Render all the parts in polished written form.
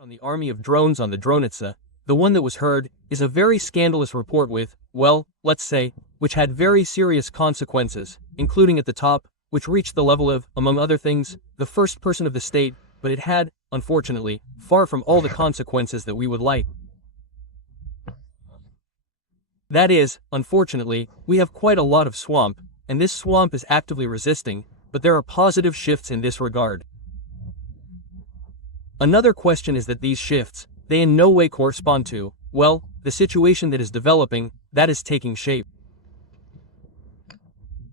On the army of drones on the Dronitsa, the one that was heard, is a very scandalous report with, well, let's say, which had very serious consequences, including at the top, which reached the level of, among other things, the first person of the state, but it had, unfortunately, far from all the consequences that we would like. That is, unfortunately, we have quite a lot of swamp, and this swamp is actively resisting, but there are positive shifts in this regard. Another question is that these shifts, they in no way correspond to, well, the situation that is developing, that is taking shape.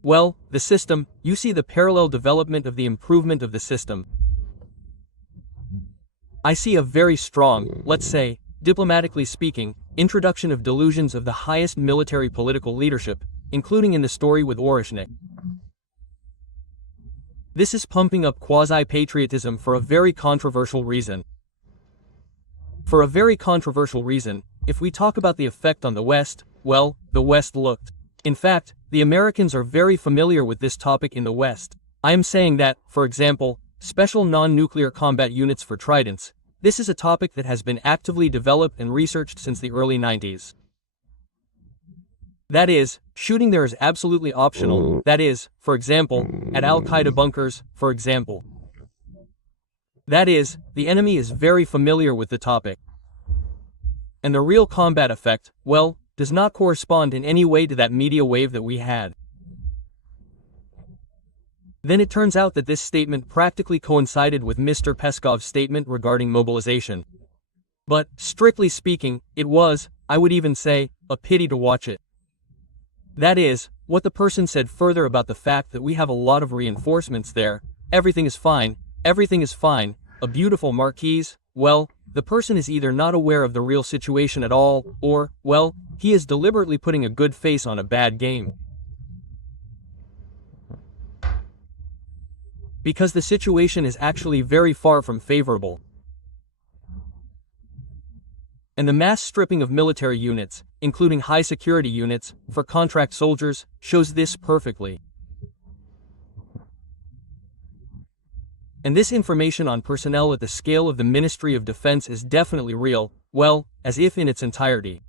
Well, the system, you see the parallel development of the improvement of the system. I see a very strong, let's say, diplomatically speaking, introduction of delusions of the highest military political leadership, including in the story with Orishnik. This is pumping up quasi-patriotism for a very controversial reason. For a very controversial reason, if we talk about the effect on the West, well, the West looked. In fact, the Americans are very familiar with this topic in the West. I am saying that, for example, special non-nuclear combat units for Tridents, this is a topic that has been actively developed and researched since the early 90s. That is, shooting there is absolutely optional, that is, for example, at Al-Qaeda bunkers, for example. That is, the enemy is very familiar with the topic. And the real combat effect, well, does not correspond in any way to that media wave that we had. Then it turns out that this statement practically coincided with Mr. Peskov's statement regarding mobilization. But, strictly speaking, it was, I would even say, a pity to watch it. That is, what the person said further about the fact that we have a lot of reinforcements there, everything is fine, a beautiful marquise, well, the person is either not aware of the real situation at all, or, well, he is deliberately putting a good face on a bad game. Because the situation is actually very far from favorable. And the mass stripping of military units, including high-security units, for contract soldiers, shows this perfectly. And this information on personnel at the scale of the Ministry of Defense is definitely real, well, as if in its entirety.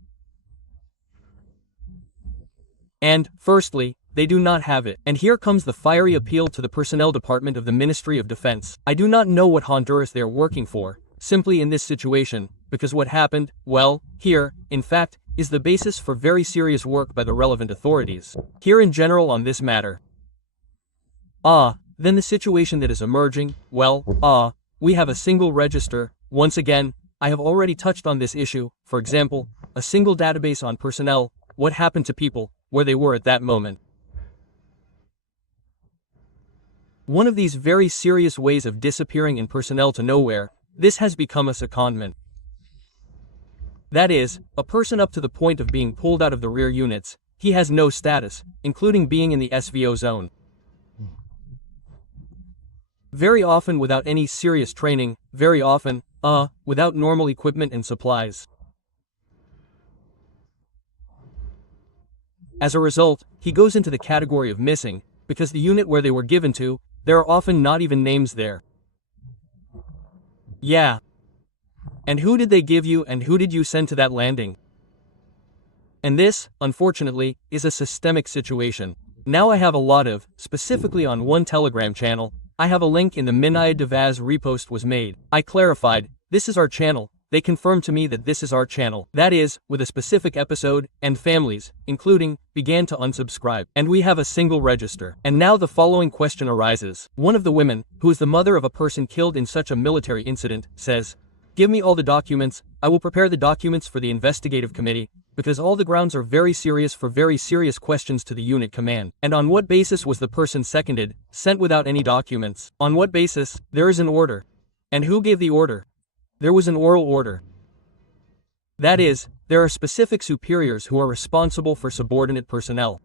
And, firstly, they do not have it. And here comes the fiery appeal to the personnel department of the Ministry of Defense. I do not know what Honduras they are working for, simply in this situation, because what happened, well, here, in fact, is the basis for very serious work by the relevant authorities. Here in general on this matter. Then the situation that is emerging, well, we have a single register. Once again, I have already touched on this issue, for example, a single database on personnel, what happened to people, where they were at that moment. One of these very serious ways of disappearing in personnel to nowhere, this has become a secondment. That is, a person up to the point of being pulled out of the rear units, he has no status, including being in the SVO zone. Very often without any serious training, very often, without normal equipment and supplies. As a result, he goes into the category of missing, because the unit where they were given to, there are often not even names there. Yeah. And who did they give you and who did you send to that landing? And this, unfortunately, is a systemic situation. Now I have a lot of, specifically on one Telegram channel, I have a link in the Minaya Devaz repost was made. I clarified, this is our channel. They confirmed to me that this is our channel. That is, with a specific episode, and families, including, began to unsubscribe. And we have a single register. And now the following question arises. One of the women, who is the mother of a person killed in such a military incident, says, "Give me all the documents, I will prepare the documents for the investigative committee, because all the grounds are very serious for very serious questions to the unit command." And on what basis was the person seconded, sent without any documents? On what basis? There is an order. And who gave the order? There was an oral order. That is, there are specific superiors who are responsible for subordinate personnel.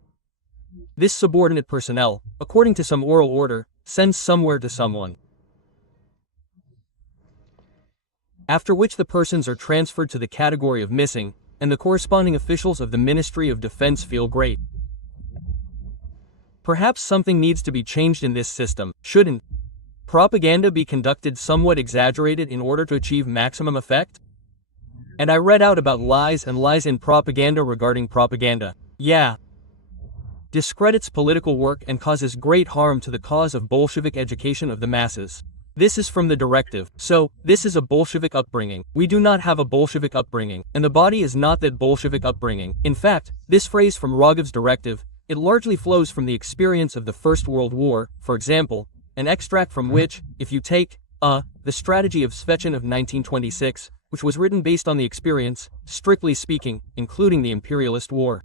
This subordinate personnel, according to some oral order, sends somewhere to someone. After which the persons are transferred to the category of missing, and the corresponding officials of the Ministry of Defense feel great. Perhaps something needs to be changed in this system, shouldn't? propaganda be conducted somewhat exaggerated in order to achieve maximum effect? And I read out about lies and lies in propaganda regarding propaganda. Yeah. Discredits political work and causes great harm to the cause of Bolshevik education of the masses. This is from the directive. So, this is a Bolshevik upbringing. We do not have a Bolshevik upbringing, and the body is not that Bolshevik upbringing. In fact, this phrase from Rogov's directive, it largely flows from the experience of the First World War, for example, an extract from which, if you take, the strategy of Svechin of 1926, which was written based on the experience, strictly speaking, including the imperialist war.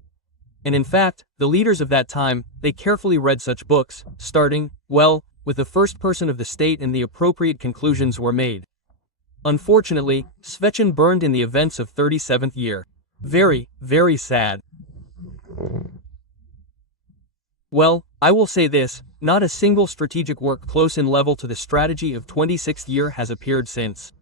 And in fact, the leaders of that time, they carefully read such books, starting, well, with the first person of the state, and the appropriate conclusions were made. Unfortunately, Svechin burned in the events of 37th year. Very, very sad. Well, I will say this, not a single strategic work close in level to the strategy of 26th year has appeared since.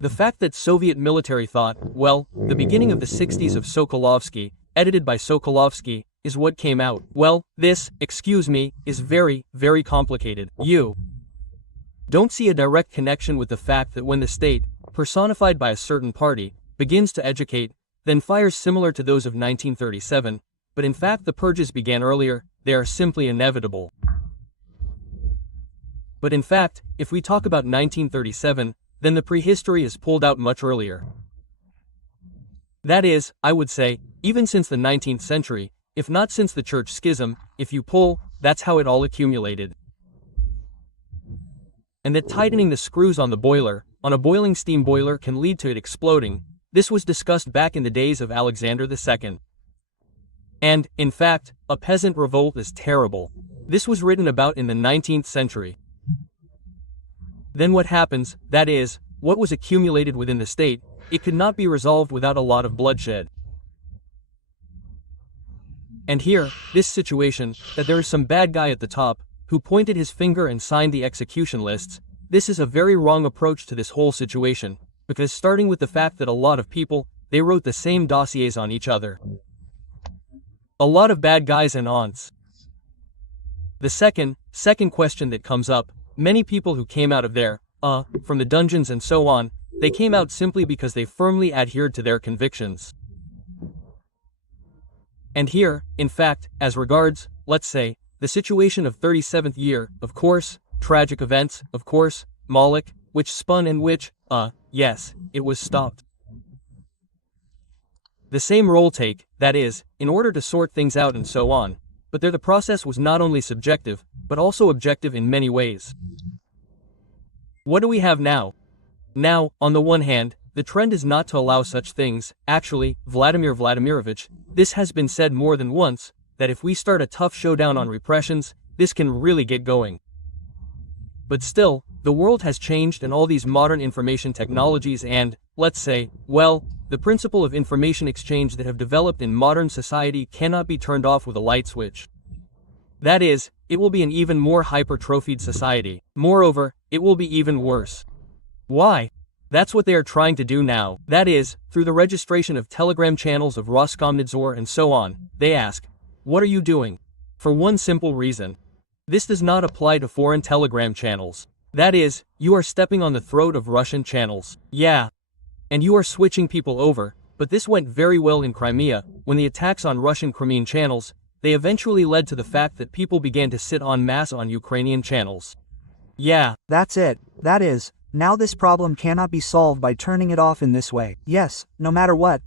The fact that Soviet military thought, well, the beginning of the 60s of Sokolovsky, edited by Sokolovsky, is what came out. Well, this, excuse me, is very, very complicated. You don't see a direct connection with the fact that when the state, personified by a certain party, begins to educate, then fires similar to those of 1937, but in fact the purges began earlier, they are simply inevitable. But in fact, if we talk about 1937, then the prehistory is pulled out much earlier. That is, I would say, even since the 19th century, if not since the church schism, if you pull, that's how it all accumulated. And that tightening the screws on the boiler, on a boiling steam boiler, can lead to it exploding, this was discussed back in the days of Alexander II. And, in fact, a peasant revolt is terrible. This was written about in the 19th century. Then what happens, that is, what was accumulated within the state, it could not be resolved without a lot of bloodshed. And here, this situation, that there is some bad guy at the top, who pointed his finger and signed the execution lists, this is a very wrong approach to this whole situation, because starting with the fact that a lot of people, they wrote the same dossiers on each other. A lot of bad guys and aunts. The second question that comes up, many people who came out of there, from the dungeons and so on, they came out simply because they firmly adhered to their convictions. And here, in fact, as regards, let's say, the situation of 37th year, of course, tragic events, of course, Moloch, which spun and which, yes, it was stopped. The same role take, that is, in order to sort things out and so on, but there the process was not only subjective, but also objective in many ways. What do we have now? Now, on the one hand, the trend is not to allow such things. Actually, Vladimir Vladimirovich, this has been said more than once, that if we start a tough showdown on repressions, this can really get going. But still, the world has changed, and all these modern information technologies and, let's say, well, the principle of information exchange that have developed in modern society cannot be turned off with a light switch. That is, it will be an even more hypertrophied society. Moreover, it will be even worse. Why? That's what they are trying to do now. That is, through the registration of telegram channels of Roskomnadzor and so on. They ask, what are you doing? For one simple reason. This does not apply to foreign telegram channels. That is, you are stepping on the throat of Russian channels. Yeah. And you are switching people over, but this went very well in Crimea, when the attacks on Russian Crimean channels, they eventually led to the fact that people began to sit en masse on Ukrainian channels. Yeah. That's it. That is, now this problem cannot be solved by turning it off in this way. Yes, no matter what,